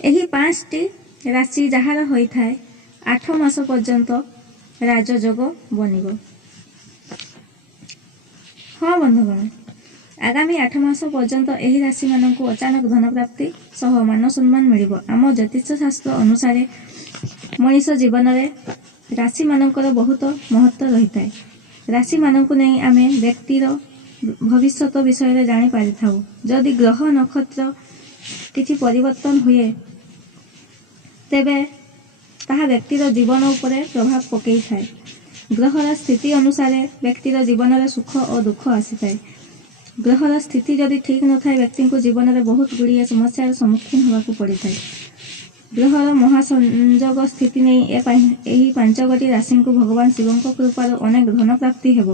ଏହି 5ଟି ରାଶି ଯାହାର ହୋଇଥାଏ 8 ମାସ ପର୍ଯ୍ୟନ୍ତ ରାଜଯୋଗ ବନିବ। ହଁ ବନ୍ଧୁଗଣ, ଆଗାମୀ 8 ମାସ ପର୍ଯ୍ୟନ୍ତ ଏହି ରାଶିମାନଙ୍କୁ ଅଚାନକ ଧନପ୍ରାପ୍ତି ସହ ମାନ ସମ୍ମାନ ମିଳିବ। ଆମ ଜ୍ୟୋତିଷ ଶାସ୍ତ୍ର ଅନୁସାରେ ମଣିଷ ଜୀବନରେ ରାଶିମାନଙ୍କର ବହୁତ ମହତ୍ତ୍ୱ ରହିଥାଏ। ରାଶିମାନଙ୍କୁ ନେଇ ଆମେ ବ୍ୟକ୍ତିର ଭବିଷ୍ୟତ ବିଷୟରେ ଜାଣିପାରିଥାଉ। ଯଦି ଗ୍ରହ ନକ୍ଷତ୍ର କିଛି ପରିବର୍ତ୍ତନ ହୁଏ ତେବେ ତାହା ବ୍ୟକ୍ତିର ଜୀବନ ଉପରେ ପ୍ରଭାବ ପକାଇଥାଏ। ଗ୍ରହର ସ୍ଥିତି ଅନୁସାରେ ବ୍ୟକ୍ତିର ଜୀବନରେ ସୁଖ ଓ ଦୁଃଖ ଆସିଥାଏ। ଗ୍ରହର ସ୍ଥିତି ଯଦି ଠିକ୍ ନଥାଏ ବ୍ୟକ୍ତିଙ୍କୁ ଜୀବନରେ ବହୁତ ଗୁଡ଼ିଏ ସମସ୍ୟାର ସମ୍ମୁଖୀନ ହେବାକୁ ପଡ଼ିଥାଏ। ଗ୍ରହର ମହାସଂଯୋଗ ସ୍ଥିତି ନେଇ ଏହି 5ଗୋଟି ରାଶିଙ୍କୁ ଭଗବାନ ଶିବଙ୍କ କୃପାରୁ ଅନେକ ଧନ ପ୍ରାପ୍ତି ହେବ।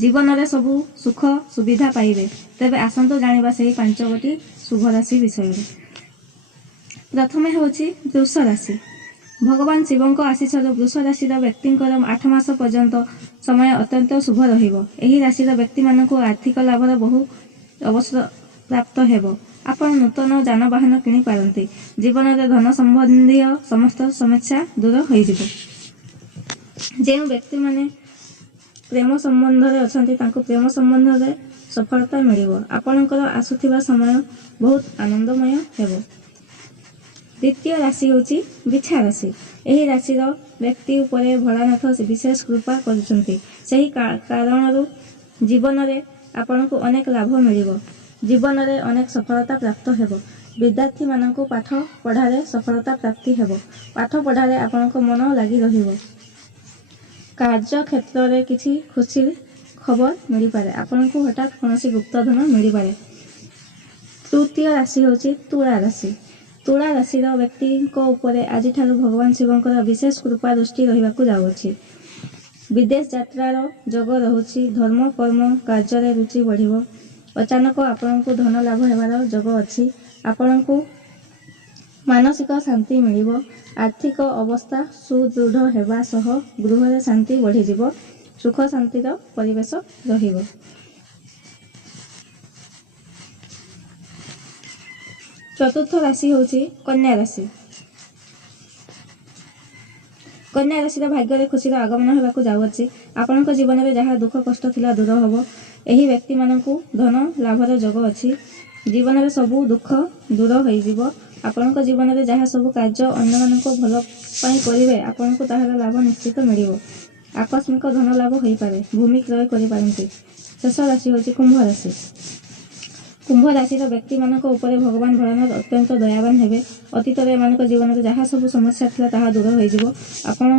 ଜୀବନରେ ସବୁ ସୁଖ ସୁବିଧା ପାଇବେ। ତେବେ ଆସନ୍ତୁ ଜାଣିବା ସେହି 5ଗୋଟି ଶୁଭ ରାଶି ବିଷୟରେ। ପ୍ରଥମେ ହେଉଛି ବୃଷ ରାଶି। ଭଗବାନ ଶିବଙ୍କ ଆଶୀଷରୁ ବୃଷ ରାଶିର ବ୍ୟକ୍ତିଙ୍କର 8 ମାସ ପର୍ଯ୍ୟନ୍ତ ସମୟ ଅତ୍ୟନ୍ତ ଶୁଭ ରହିବ। ଏହି ରାଶିର ବ୍ୟକ୍ତିମାନଙ୍କୁ ଆର୍ଥିକ ଲାଭର ବହୁ ଅବସର ପ୍ରାପ୍ତ ହେବ। ଆପଣ ନୂତନ ଯାନବାହନ କିଣିପାରନ୍ତି। ଜୀବନରେ ଧନ ସମ୍ବନ୍ଧୀୟ ସମସ୍ତ ସମସ୍ୟା ଦୂର ହୋଇଯିବ। ଯେଉଁ ବ୍ୟକ୍ତିମାନେ ପ୍ରେମ ସମ୍ବନ୍ଧରେ ଅଛନ୍ତି ତାଙ୍କୁ ପ୍ରେମ ସମ୍ବନ୍ଧରେ ସଫଳତା ମିଳିବ। ଆପଣଙ୍କର ଆସୁଥିବା ସମୟ ବହୁତ ଆନନ୍ଦମୟ ହେବ। ଦ୍ୱିତୀୟ ରାଶି ହେଉଛି ବିଛା ରାଶି। ଏହି ରାଶିର ବ୍ୟକ୍ତି ଉପରେ ଭୋଳାନାଥ ବିଶେଷ କୃପା କରୁଛନ୍ତି। ସେହି କାରଣରୁ ଜୀବନରେ ଆପଣଙ୍କୁ ଅନେକ ଲାଭ ମିଳିବ। ଜୀବନରେ ଅନେକ ସଫଳତା ପ୍ରାପ୍ତ ହେବ। ବିଦ୍ୟାର୍ଥୀମାନଙ୍କୁ ପାଠ ପଢ଼ାରେ ସଫଳତା ପ୍ରାପ୍ତି ହେବ। ପାଠ ପଢ଼ାରେ ଆପଣଙ୍କ ମନ ଲାଗି ରହିବ। କାର୍ଯ୍ୟକ୍ଷେତ୍ରରେ କିଛି ଖୁସି ଖବର ମିଳିପାରେ। ଆପଣଙ୍କୁ ହଠାତ୍ କୌଣସି ଗୁପ୍ତଧନ ମିଳିପାରେ। ତୃତୀୟ ରାଶି ହେଉଛି ତୁଳା ରାଶି। ତୁଳା ରାଶିର ବ୍ୟକ୍ତିଙ୍କ ଉପରେ ଆଜିଠାରୁ ଭଗବାନ ଶିବଙ୍କର ବିଶେଷ କୃପା ଦୃଷ୍ଟି ରହିବାକୁ ଯାଉଅଛି। ବିଦେଶ ଯାତ୍ରାର ଯୋଗ ରହୁଛି। ଧର୍ମ କର୍ମ କାର୍ଯ୍ୟରେ ରୁଚି ବଢ଼ିବ। ଅଚାନକ ଆପଣଙ୍କୁ ଧନ ଲାଭ ହେବାର ଯୋଗ ଅଛି। ଆପଣଙ୍କୁ ମାନସିକ ଶାନ୍ତି ମିଳିବ। ଆର୍ଥିକ ଅବସ୍ଥା ସୁଦୃଢ଼ ହେବା ସହ ଗୃହରେ ଶାନ୍ତି ବଢ଼ିଯିବ। ସୁଖ ଶାନ୍ତିର ପରିବେଶ ରହିବ। ଚତୁର୍ଥ ରାଶି ହେଉଛି କନ୍ୟା ରାଶି। କନ୍ୟା ରାଶିର ଭାଗ୍ୟରେ ଖୁସିର ଆଗମନ ହେବାକୁ ଯାଉଅଛି। ଆପଣଙ୍କ ଜୀବନରେ ଯାହା ଦୁଃଖ କଷ୍ଟ ଥିଲା ଦୂର ହେବ। ଏହି ବ୍ୟକ୍ତିମାନଙ୍କୁ ଧନ ଲାଭର ଯୋଗ ଅଛି। ଜୀବନରେ ସବୁ ଦୁଃଖ ଦୂର ହୋଇଯିବ। ଆପଣଙ୍କ ଜୀବନରେ ଯାହା ସବୁ କାର୍ଯ୍ୟ ଅନ୍ୟମାନଙ୍କ ଭଲ ପାଇଁ କରିବେ ଆପଣଙ୍କୁ ତାହାର ଲାଭ ନିଶ୍ଚିତ ମିଳିବ। ଆକସ୍ମିକ ଧନ ଲାଭ ହୋଇପାରେ। ଭୂମି କ୍ରୟ କରିପାରନ୍ତି। ଶେଷ ରାଶି ହେଉଛି କୁମ୍ଭ ରାଶି। କୁମ୍ଭ ରାଶିର ବ୍ୟକ୍ତିମାନଙ୍କ ଉପରେ ଭଗବାନ ଭୋଳାନାଥ ଅତ୍ୟନ୍ତ ଦୟାବାନ ହେବେ। ଅତୀତରେ ଏମାନଙ୍କ ଜୀବନରେ ଯାହା ସବୁ ସମସ୍ୟା ଥିଲା ତାହା ଦୂର ହୋଇଯିବ। ଆପଣ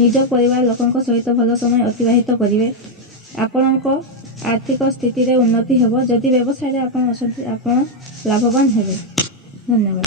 ନିଜ ପରିବାର ଲୋକଙ୍କ ସହିତ ଭଲ ସମୟ ଅତିବାହିତ କରିବେ। ଆପଣଙ୍କ ଆର୍ଥିକ ସ୍ଥିତିରେ ଉନ୍ନତି ହେବ। ଯଦି ବ୍ୟବସାୟରେ ଆପଣ ଅଛନ୍ତି ଆପଣ ଲାଭବାନ ହେବେ। ଧନ୍ୟବାଦ।